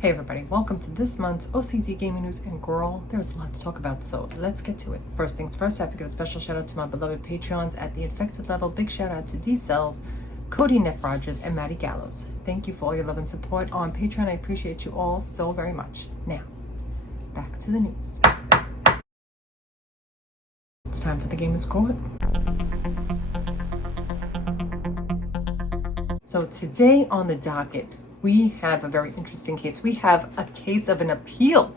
Hey everybody, welcome to this month's O.C.D gaming news, and girl, there's a lot to talk about, so let's get to it. First things first, I have to give a special shout out to my beloved Patreons at the infected level. Big shout out to D Cells, Cody Neff Rogers, and Maddie Gallows. Thank you for all your love and support on Patreon. I appreciate you all so very much. Now, back to the news. It's time for the Gamers Court. So today on the docket, we have a very interesting case. We have a case of an appeal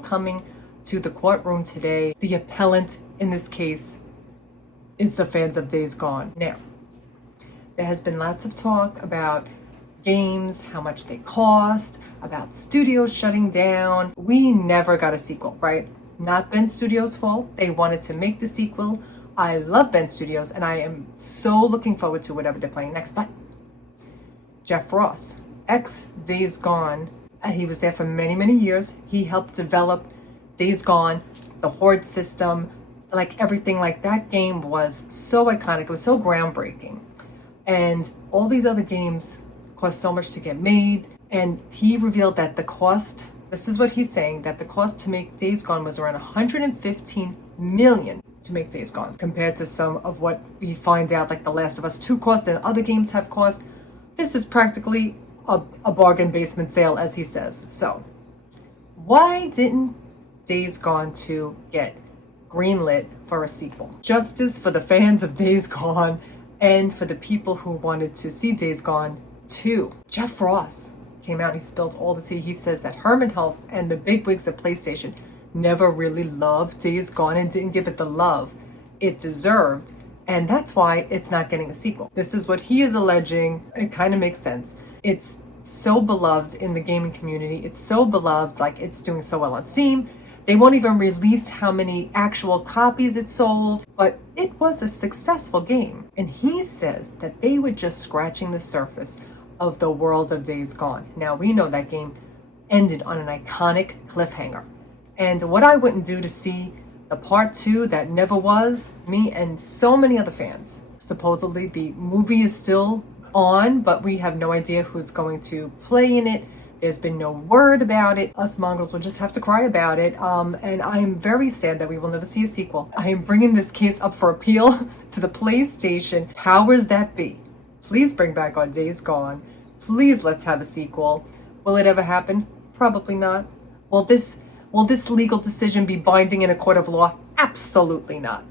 coming to the courtroom today. The appellant in this case is the fans of Days Gone. Now, there has been lots of talk about games, how much they cost, about studios shutting down. We never got a sequel, right? Not Ben Studios' fault. They wanted to make the sequel. I love Ben Studios, and I am so looking forward to whatever they're playing next. But Jeff Ross, ex-Days Gone, and he was there for many, many years. He helped develop Days Gone, the Horde system, like everything. Like that game was so iconic. It was so groundbreaking. And all these other games cost so much to get made. And he revealed that the cost, this is what he's saying, that the cost to make Days Gone was around $115 million to make Days Gone, compared to some of what we find out like The Last of Us 2 cost and other games have cost. This is practically a bargain basement sale, as he says. So why didn't Days Gone 2 get greenlit for a sequel? Justice for the fans of Days Gone and for the people who wanted to see Days Gone 2. Jeff Ross came out and he spilled all the tea. He says that Herman Hulst and the bigwigs at PlayStation never really loved Days Gone and didn't give it the love it deserved. And that's why it's not getting a sequel. This is what he is alleging. It kind of makes sense. It's so beloved in the gaming community. It's so beloved, like it's doing so well on Steam. They won't even release how many actual copies it sold, but it was a successful game. And he says that they were just scratching the surface of the world of Days Gone. Now, we know that game ended on an iconic cliffhanger. And what I wouldn't do to see the part 2 that never was, me and so many other fans. Supposedly the movie is still on, but we have no idea who's going to play in it. There's been no word about it. Us mongrels will just have to cry about it. And I am very sad that we will never see a sequel. I am bringing this case up for appeal to the PlayStation powers that be. Please bring back our Days Gone. Please let's have a sequel. Will it ever happen? Probably not. Will this legal decision be binding in a court of law? Absolutely not.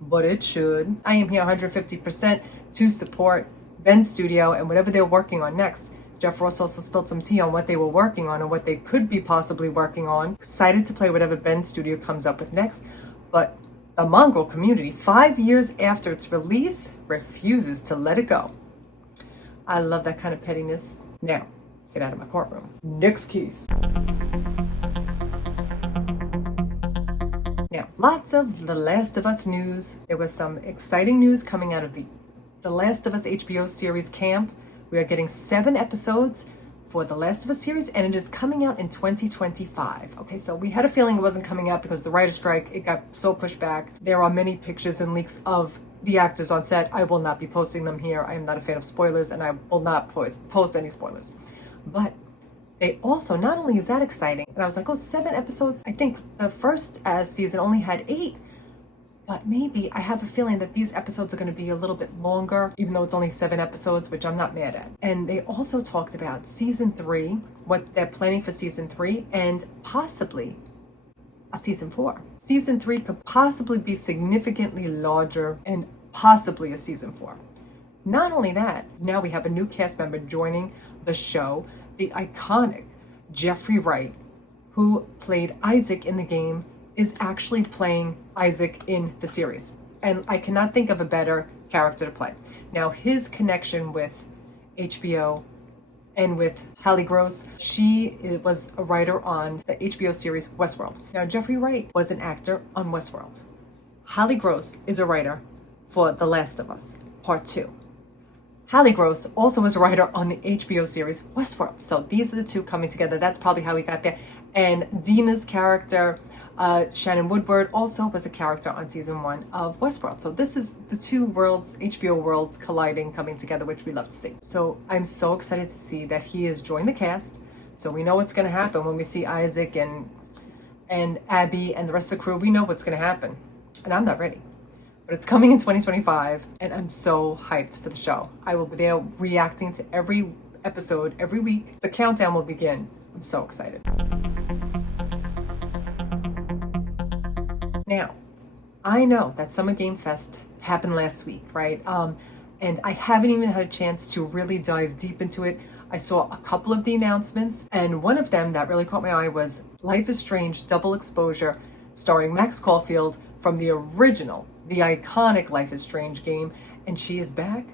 But it should. I am here 150% to support Ben Studio and whatever they're working on next. Jeff Ross also spilled some tea on what they were working on and what they could be possibly working on. Excited to play whatever Ben Studio comes up with next. But the mongrel community, 5 years after its release, refuses to let it go. I love that kind of pettiness. Now, get out of my courtroom. Next case. Now, lots of The Last of Us news. There was some exciting news coming out of the Last of Us HBO series camp. We are getting 7 episodes for The Last of Us series, and it is coming out in 2025. Okay, so we had a feeling it wasn't coming out because the writer's strike, it got so pushed back. There are many pictures and leaks of the actors on set. I will not be posting them here. I am not a fan of spoilers, and I will not post any spoilers. But they also, not only is that exciting, and I was like, oh, 7 episodes. I think the first season only had 8, but maybe I have a feeling that these episodes are going to be a little bit longer, even though it's only 7 episodes, which I'm not mad at. And they also talked about season 3, what they're planning for season 3, and possibly a season 4. Season 3 could possibly be significantly larger and possibly a season 4. Not only that, now we have a new cast member joining the show. The iconic Jeffrey Wright, who played Isaac in the game, is actually playing Isaac in the series. And I cannot think of a better character to play. Now, his connection with HBO and with Hallie Gross, she was a writer on the HBO series Westworld. Now, Jeffrey Wright was an actor on Westworld. Hallie Gross is a writer for The Last of Us, Part 2. Hallie Gross also was a writer on the HBO series Westworld. So these are the two coming together. That's probably how we got there. And Dina's character, Shannon Woodward, also was a character on season 1 of Westworld. So this is the two worlds, HBO worlds colliding, coming together, which we love to see. So I'm so excited to see that he has joined the cast. So we know what's going to happen when we see Isaac and Abby and the rest of the crew. We know what's going to happen. And I'm not ready. But it's coming in 2025, and I'm so hyped for the show. I will be there reacting to every episode every week. The countdown will begin. I'm so excited. Now, I know that Summer Game Fest happened last week, right? And I haven't even had a chance to really dive deep into it. I saw a couple of the announcements, and one of them that really caught my eye was Life is Strange Double Exposure, starring Max Caulfield from the original, the iconic Life is Strange game, and she is back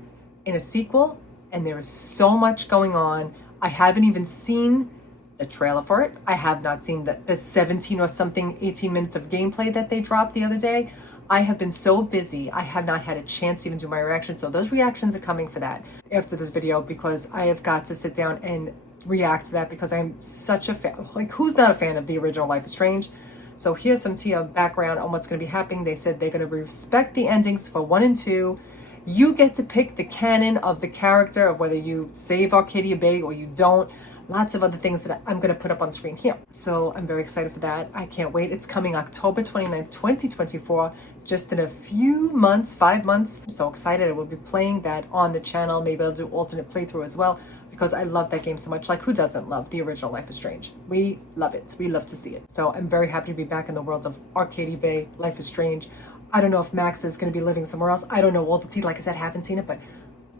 in a sequel, and there is so much going on. I haven't even seen the trailer for it. I have not seen the 17 or something 18 minutes of gameplay that they dropped the other day. I have been so busy, I have not had a chance to even do my reaction. So those reactions are coming for that after this video, because I have got to sit down and react to that, because I'm such a fan. Like, who's not a fan of the original Life is Strange? So here's some tea of background on what's going to be happening. They said they're going to respect the endings for 1 and 2. You get to pick the canon of the character, of whether you save Arcadia Bay or you don't. Lots of other things that I'm going to put up on screen here. So I'm very excited for that. I can't wait. It's coming October 29th, 2024, just in a few months, 5 months. I'm so excited. I will be playing that on the channel. Maybe I'll do alternate playthrough as well, because I love that game so much. Like, who doesn't love the original Life is Strange? We love it. We love to see it. So I'm very happy to be back in the world of Arcadia Bay, Life is Strange. I don't know if Max is going to be living somewhere else. I don't know all the tea. Like I said, haven't seen it, but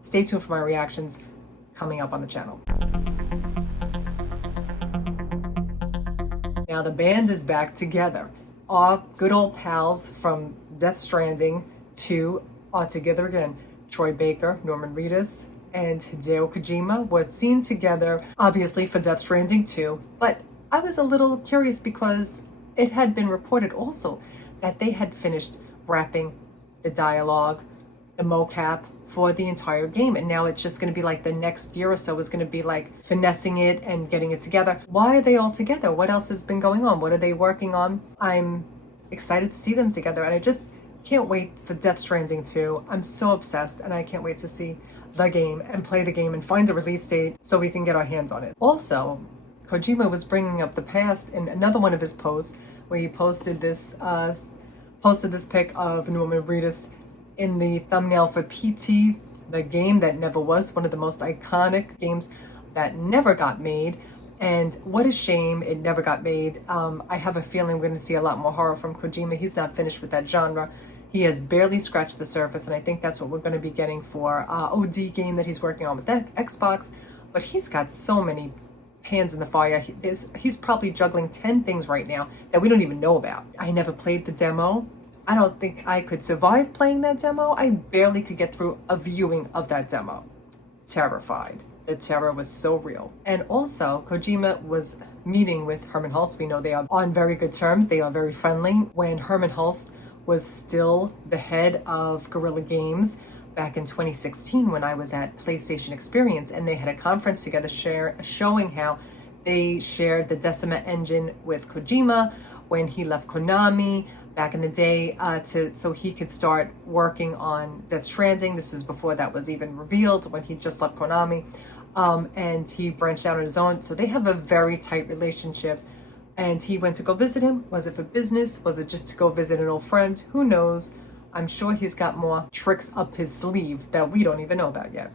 stay tuned for my reactions coming up on the channel. Now the band is back together. Our good old pals from Death Stranding 2 are together again. Troy Baker, Norman Reedus, and Hideo Kojima were seen together, obviously for Death Stranding 2. But I was a little curious, because it had been reported also that they had finished wrapping the dialogue, the mocap for the entire game, and now it's just going to be like the next year or so is going to be like finessing it and getting it together. Why are they all together? What else has been going on? What are they working on? I'm excited to see them together, and I just can't wait for Death Stranding 2. I'm so obsessed, and I can't wait to see the game and play the game and find the release date so we can get our hands on it. Also, Kojima was bringing up the past in another one of his posts, where he posted this pic of Norman Reedus in the thumbnail for PT, the game that never was, one of the most iconic games that never got made. And what a shame it never got made. I have a feeling we're going to see a lot more horror from Kojima. He's not finished with that genre. He has barely scratched the surface, and I think that's what we're going to be getting for O.C.D game that he's working on with that Xbox. But he's got so many hands in the fire. He's probably juggling 10 things right now that we don't even know about. I never played the demo. I don't think I could survive playing that demo. I barely could get through a viewing of that demo. Terrified. The terror was so real. And also, Kojima was meeting with Herman Hulst. We know they are on very good terms. They are very friendly. When Herman Hulst was still the head of Guerrilla Games back in 2016, when I was at PlayStation Experience, and they had a conference together showing how they shared the Decima engine with Kojima when he left Konami back in the day, so he could start working on Death Stranding. This was before that was even revealed, when he just left Konami, and he branched out on his own. So they have a very tight relationship, and he went to go visit him. Was it for business? Was it just to go visit an old friend? Who knows? I'm sure he's got more tricks up his sleeve that we don't even know about yet.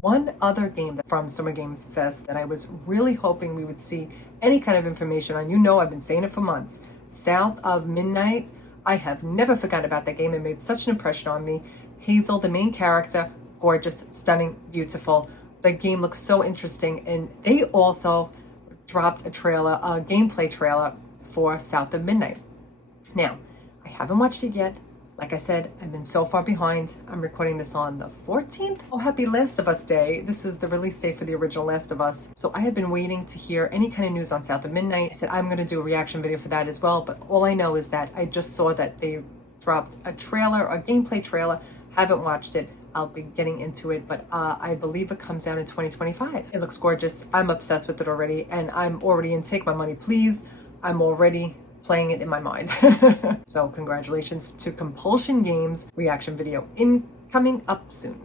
One other game from Summer Games Fest that I was really hoping we would see any kind of information on, you know I've been saying it for months, South of Midnight. I have never forgotten about that game. It made such an impression on me. Hazel, the main character, gorgeous, stunning, beautiful. The game looks so interesting, and they also dropped a trailer, a gameplay trailer for South of Midnight. Now, I haven't watched it yet. Like I said, I've been so far behind. I'm recording this on the 14th. Oh, happy Last of Us Day. This is the release date for the original Last of Us. So I have been waiting to hear any kind of news on South of Midnight. I said I'm going to do a reaction video for that as well. But all I know is that I just saw that they dropped a trailer, a gameplay trailer. Haven't watched it. I'll be getting into it, but I believe it comes out in 2025. It looks gorgeous. I'm obsessed with it already, and I'm already in Take My Money Please. I'm already playing it in my mind. So congratulations to Compulsion Games reaction video coming up soon.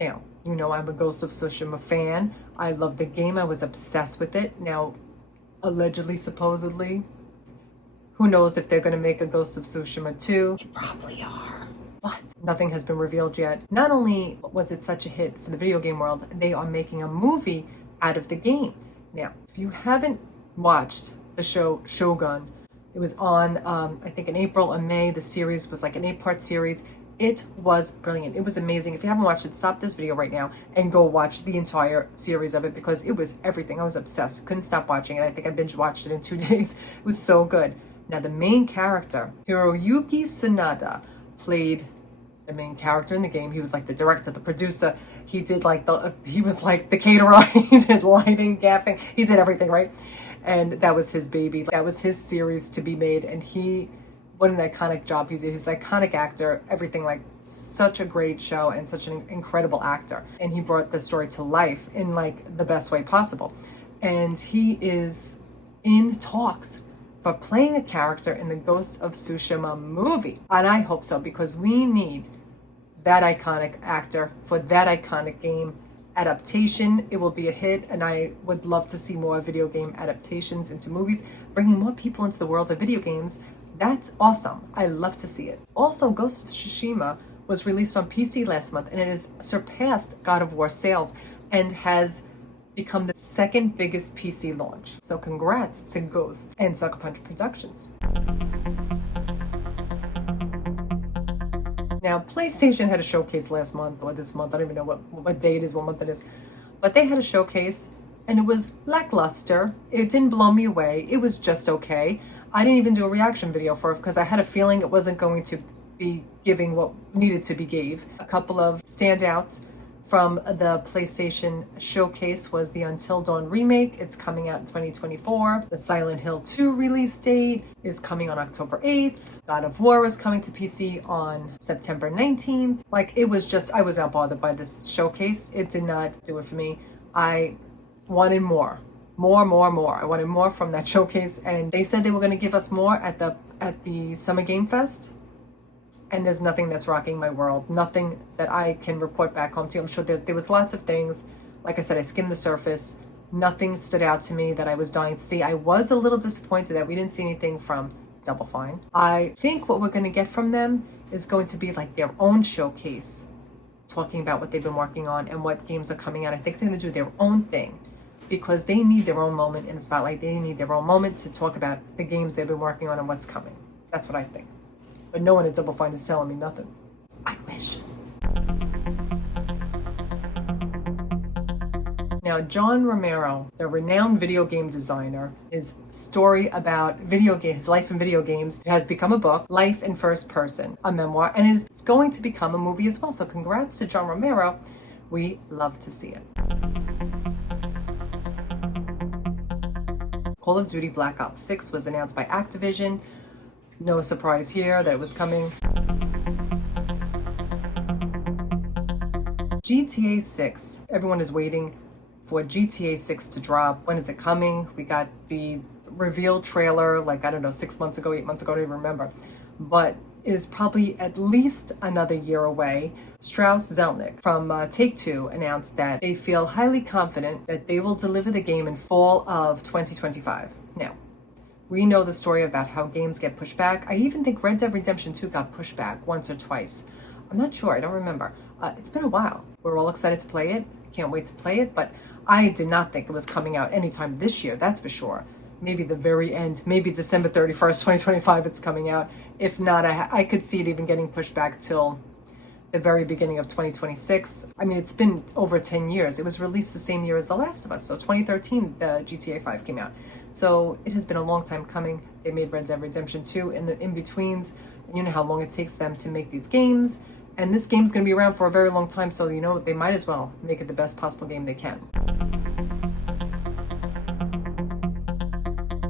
Now, you know I'm a Ghost of Tsushima fan. I love the game. I was obsessed with it. Now, allegedly, supposedly, who knows if they're going to make a Ghost of Tsushima 2? They probably are. But nothing has been revealed yet. Not only was it such a hit for the video game world, they are making a movie out of the game. Now, if you haven't watched the show Shogun, it was on, I think in April or May. The series was like an 8-part series. It was brilliant. It was amazing. If you haven't watched it, stop this video right now and go watch the entire series of it, because it was everything. I was obsessed. Couldn't stop watching it. I think I binge watched it in 2 days. It was so good. Now, the main character, Hiroyuki Sanada, played the main character in the game. He was like the director, the producer. He did like he was like the caterer. He did lighting, gaffing. He did everything, right? And that was his baby. That was his series to be made. And what an iconic job he did. He's an iconic actor, everything, like such a great show and such an incredible actor. And he brought the story to life in like the best way possible. And he is in talks for playing a character in the Ghost of Tsushima movie. And I hope so, because we need that iconic actor for that iconic game adaptation. It will be a hit, and I would love to see more video game adaptations into movies, bringing more people into the world of video games. That's awesome. I love to see it. Also, Ghost of Tsushima was released on PC last month, and it has surpassed God of War sales and has become the second biggest PC launch. So congrats to Ghost and Sucker Punch Productions. Now, PlayStation had a showcase last month or this month. I don't even know what day it is, what month it is. But they had a showcase, and it was lackluster. It didn't blow me away. It was just okay. I didn't even do a reaction video for it because I had a feeling it wasn't going to be giving what needed to be gave. A couple of standouts from the PlayStation showcase was the Until Dawn remake. It's coming out in 2024. The Silent Hill 2 release date is coming on October 8th. God of War is coming to PC on September 19th. Like, it was just, I was not bothered by this showcase. It did not do it for me. I wanted more. More. I wanted more from that showcase, and they said they were going to give us more at the Summer Game Fest. And there's nothing that's rocking my world. Nothing that I can report back home to you. I'm sure there was lots of things. Like I said, I skimmed the surface. Nothing stood out to me that I was dying to see. I was a little disappointed that we didn't see anything from Double Fine. I think what we're going to get from them is going to be like their own showcase, talking about what they've been working on and what games are coming out. I think they're going to do their own thing, because they need their own moment in the spotlight. They need their own moment to talk about the games they've been working on and what's coming. That's what I think. But no one at Double Fine is telling me nothing. I wish. Now, John Romero, the renowned video game designer, his story about video games, his life in video games, has become a book, Life in First Person, a memoir, and it is going to become a movie as well. So congrats to John Romero. We love to see it. Call of Duty Black Ops 6 was announced by Activision. No surprise here that it was coming. GTA 6. Everyone is waiting for GTA 6 to drop. When is it coming? We got the reveal trailer, like, I don't know, 6 months ago, 8 months ago, I don't even remember. But it is probably at least another year away. Strauss Zelnick from Take-Two announced that they feel highly confident that they will deliver the game in fall of 2025. Now, we know the story about how games get pushed back. I even think Red Dead Redemption 2 got pushed back once or twice. I'm not sure. I don't remember. It's been a while. We're all excited to play it. Can't wait to play it. But I did not think it was coming out anytime this year. That's for sure. Maybe the very end. Maybe December 31st, 2025 it's coming out. If not, I could see it even getting pushed back till the very beginning of 2026. I mean, it's been over 10 years. It was released the same year as The Last of Us. So 2013, the GTA 5 came out. So it has been a long time coming. They made Red Dead Redemption 2 in the in-betweens. You know how long it takes them to make these games. And this game's going to be around for a very long time. So, you know, they might as well make it the best possible game they can.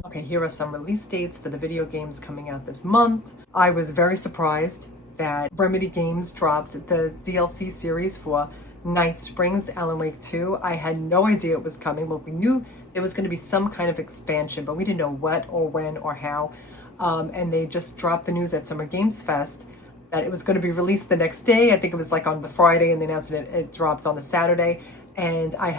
Okay, here are some release dates for the video games coming out this month. I was very surprised that Remedy Games dropped the DLC series for Night Springs Alan Wake 2. I had no idea it was coming. Well, we knew there was going to be some kind of expansion, but we didn't know what or when or how. And they just dropped the news at Summer Games Fest. that it was going to be released the next day. I think it was like on the Friday, and they announced it dropped on the Saturday. And I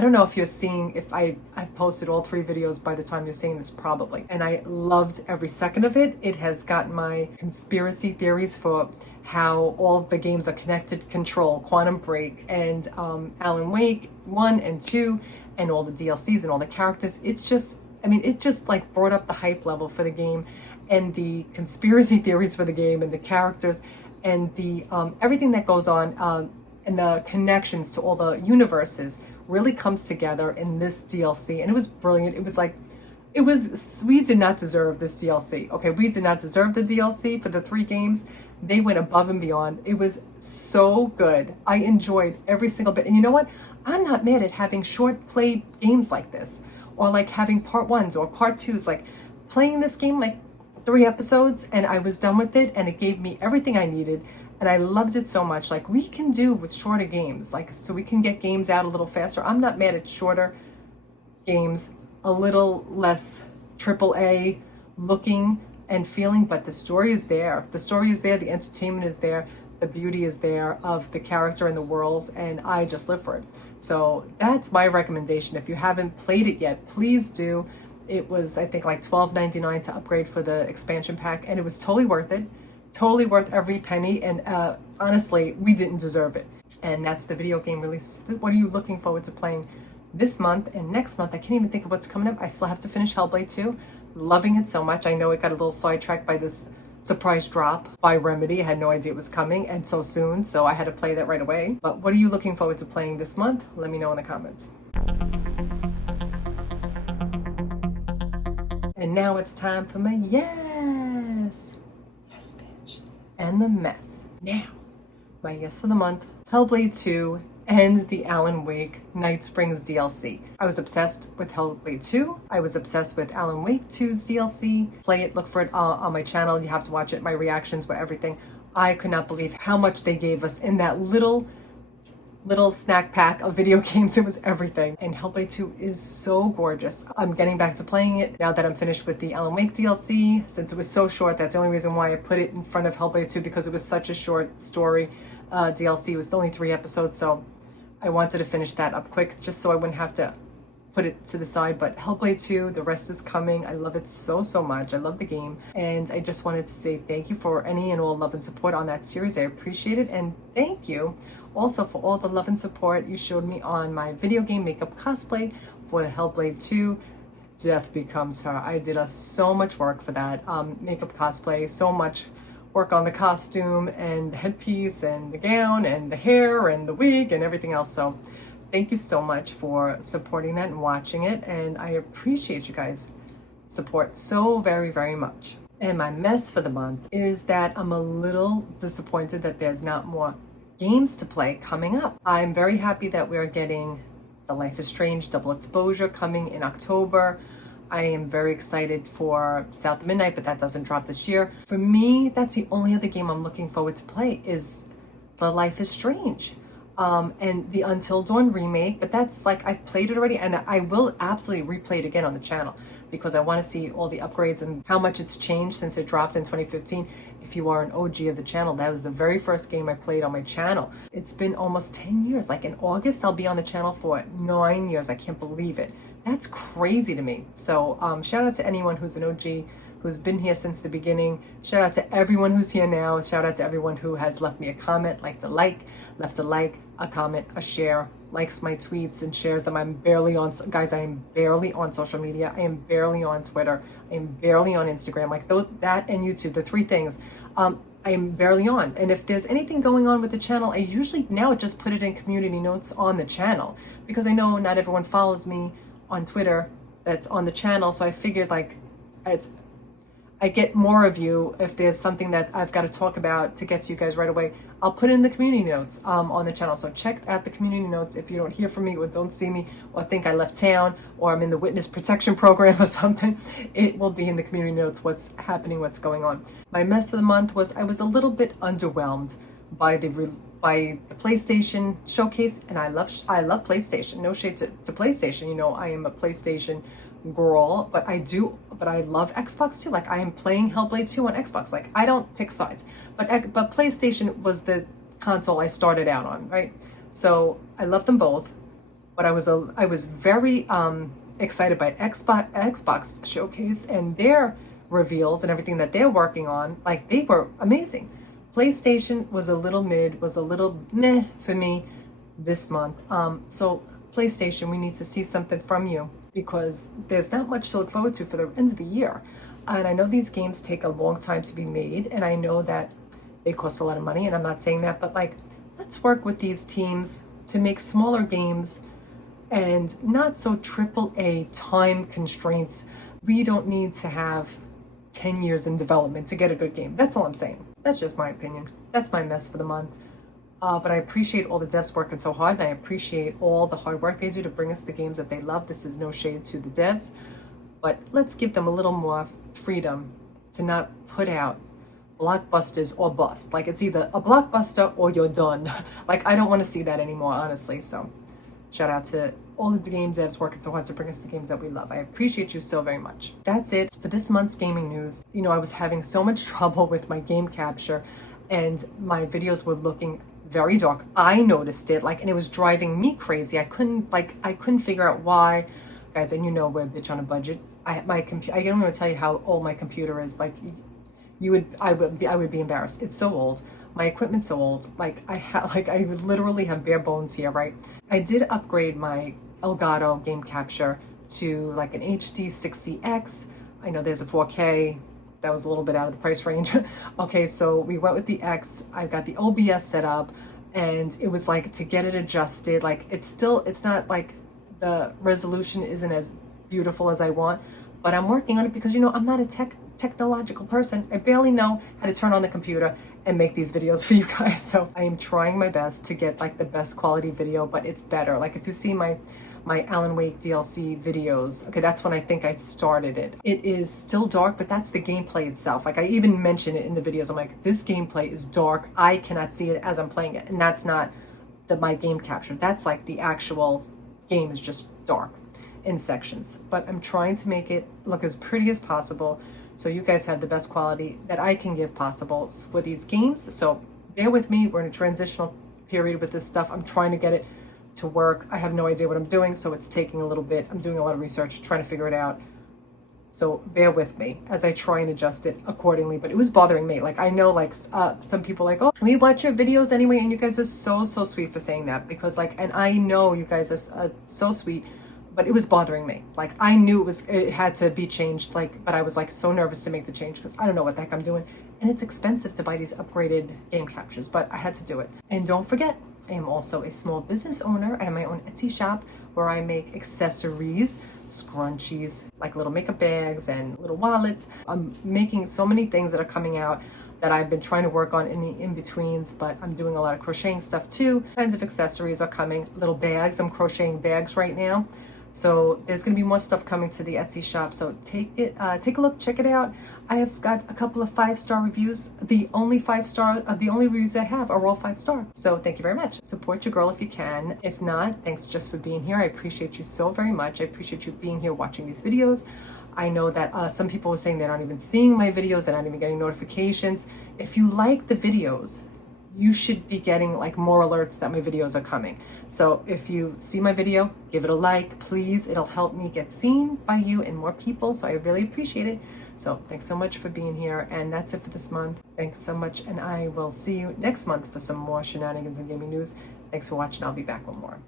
don't know if you're seeing, if I've posted all 3 videos by the time you're seeing this, probably. And I loved every second of it. It has got my conspiracy theories for how all the games are connected: Control, Quantum Break, and Alan Wake 1 and 2, and all the DLCs and all the characters. It's just, I mean, it just like brought up the hype level for the game, and the conspiracy theories for the game, and the characters, and the everything that goes on, and the connections to all the universes really comes together in this DLC. And it was brilliant. It was like, we did not deserve this DLC. Okay, we did not deserve the DLC for the 3 games. They went above and beyond. It was so good. I enjoyed every single bit. And you know what? I'm not mad at having short played games like this, or like having part 1s or part 2s, like playing this game like 3 episodes and I was done with it, and it gave me everything I needed. And I loved it so much. Like, we can do with shorter games, like, so we can get games out a little faster. I'm not mad at shorter games, a little less AAA looking and feeling, but the story is there. The story is there, the entertainment is there, the beauty is there of the character and the worlds, and I just live for it. So that's my recommendation. If you haven't played it yet, please do. It was, I think, like $12.99 to upgrade for the expansion pack, and it was totally worth it. Totally worth every penny, and honestly, we didn't deserve it. And that's the video game release. What are you looking forward to playing this month and next month? I can't even think of what's coming up. I still have to finish Hellblade 2. Loving it so much. I know it got a little sidetracked by this surprise drop by Remedy. I had no idea it was coming and so soon, so I had to play that right away. But what are you looking forward to playing this month? Let me know in the comments. And now it's time for my yes bitch, and the mess. Now, my yes for the month: Hellblade 2 and the Alan Wake Night Springs DLC. I was obsessed with Hellblade 2. I was obsessed with Alan Wake 2's DLC. Play it, look for it on my channel. You have to watch it. My reactions were everything. I could not believe how much they gave us in that little snack pack of video games. It was everything. And Hellblade 2 is so gorgeous. I'm getting back to playing it now that I'm finished with the Alan Wake DLC. Since it was so short, that's the only reason why I put it in front of Hellblade 2, because it was such a short story. DLC was only 3 episodes, so I wanted to finish that up quick just so I wouldn't have to put it to the side. But Hellblade 2, the rest is coming. I love it so much. I love the game, and I just wanted to say thank you for any and all love and support on that series. I appreciate it, and thank you also for all the love and support you showed me on my video game makeup cosplay for the Hellblade 2 Death Becomes Her. I did so much work for that makeup cosplay, so much work on the costume and the headpiece and the gown and the hair and the wig and everything else. So thank you so much for supporting that and watching it, and I appreciate you guys' support so very much. And my mess for the month is that I'm a little disappointed that there's not more games to play coming up. I'm very happy that we're getting the Life is Strange Double Exposure coming in October. I am very excited for South of Midnight, but that doesn't drop this year. For me, that's the only other game I'm looking forward to play is the Life is Strange. And the Until Dawn remake, but that's like, I've played it already, and I will absolutely replay it again on the channel because I want to see all the upgrades and how much it's changed since it dropped in 2015. If you are an OG of the channel, that was the very first game I played on my channel. It's been almost 10 years. Like in August, I'll be on the channel for 9 years. I can't believe it. That's crazy to me. So shout out to anyone who's an OG, who's been here since the beginning. Shout out to everyone who's here now. Shout out to everyone who has left me a comment, left a like, a comment, a share, likes my tweets and shares them. I'm barely on, guys, I am barely on social media. I am barely on Twitter. I am barely on Instagram. Like that and YouTube, the 3 things. I am barely on. And if there's anything going on with the channel, I usually now just put it in community notes on the channel, because I know not everyone follows me on Twitter that's on the channel. So I figured like I get more of you if there's something that I've got to talk about to get to you guys right away. I'll put it in the community notes on the channel. So check out the community notes if you don't hear from me or don't see me or think I left town or I'm in the witness protection program or something. It will be in the community notes what's happening, what's going on. My mess for the month was I was a little bit underwhelmed by the PlayStation showcase, and I love PlayStation. No shade to PlayStation. You know, I am a PlayStation girl, but I do but I love Xbox too. Like I am playing Hellblade 2 on Xbox. Like I don't pick sides, but PlayStation was the console I started out on, right? So I love them both, but I was very excited by Xbox showcase and their reveals and everything that they're working on. Like they were amazing. PlayStation was a little mid, was a little meh for me this month. So PlayStation, we need to see something from you because there's not much to look forward to for the end of the year. And I know these games take a long time to be made, and I know that they cost a lot of money, and I'm not saying that, but like, let's work with these teams to make smaller games and not so AAA time constraints. We don't need to have 10 years in development to get a good game. That's all I'm saying. That's just my opinion. That's my mess for the month. But I appreciate all the devs working so hard, and I appreciate all the hard work they do to bring us the games that they love. This is no shade to the devs, but let's give them a little more freedom to not put out blockbusters or bust. Like it's either a blockbuster or you're done. Like I don't want to see that anymore, honestly. So shout out to all the game devs working so hard to bring us the games that we love. I appreciate you so very much. That's it for this month's gaming news. You know, I was having so much trouble with my game capture and my videos were looking very dark. I noticed it, like, and it was driving me crazy. I couldn't figure out why. Guys, and you know we're a bitch on a budget. I don't want to tell you how old my computer is. Like I would be embarrassed. It's so old. My equipment's so old. Like I would literally have bare bones here, right? I did upgrade my Elgato game capture to like an HD 60X. I know there's a 4K. That was a little bit out of the price range. Okay, so we went with the X. I've got the OBS set up, and it was like to get it adjusted. Like it's not like the resolution isn't as beautiful as I want, but I'm working on it because, you know, I'm not a technological person. I barely know how to turn on the computer and make these videos for you guys. So I am trying my best to get like the best quality video, but it's better. Like if you see my Alan Wake DLC videos, okay, that's when I think I started it. It is still dark, but that's the gameplay itself. Like I even mention it in the videos. I'm like, this gameplay is dark. I cannot see it as I'm playing it. And that's not my game capture. That's like the actual game is just dark in sections. But I'm trying to make it look as pretty as possible so you guys have the best quality that I can give possible for these games. So bear with me. We're in a transitional period with this stuff. I'm trying to get it to work. I have no idea what I'm doing, so it's taking a little bit. I'm doing a lot of research, trying to figure it out. So bear with me as I try and adjust it accordingly. But it was bothering me. Like I know, like some people like, oh, we watch your videos anyway, and you guys are so sweet for saying that, because like, and I know you guys are so sweet, but it was bothering me. Like I knew it had to be changed. Like, but I was like so nervous to make the change because I don't know what the heck I'm doing, and it's expensive to buy these upgraded game captures. But I had to do it. And don't forget, I am also a small business owner. I have my own Etsy shop where I make accessories, scrunchies, like little makeup bags and little wallets. I'm making so many things that are coming out that I've been trying to work on in the in-betweens, but I'm doing a lot of crocheting stuff too. Kinds of accessories are coming, little bags. I'm crocheting bags right now. So there's going to be more stuff coming to the Etsy shop. So take a look, check it out. I have got a couple of 5-star reviews. The only reviews I have are all 5-star. So thank you very much. Support your girl if you can. If not, thanks just for being here. I appreciate you so very much. I appreciate you being here watching these videos. I know that some people were saying they're not even seeing my videos, they're not even getting notifications. If you like the videos, you should be getting like more alerts that my videos are coming. So if you see my video, give it a like, please. It'll help me get seen by you and more people. So I really appreciate it. So thanks so much for being here. And that's it for this month. Thanks so much. And I will see you next month for some more shenanigans and gaming news. Thanks for watching. I'll be back with more.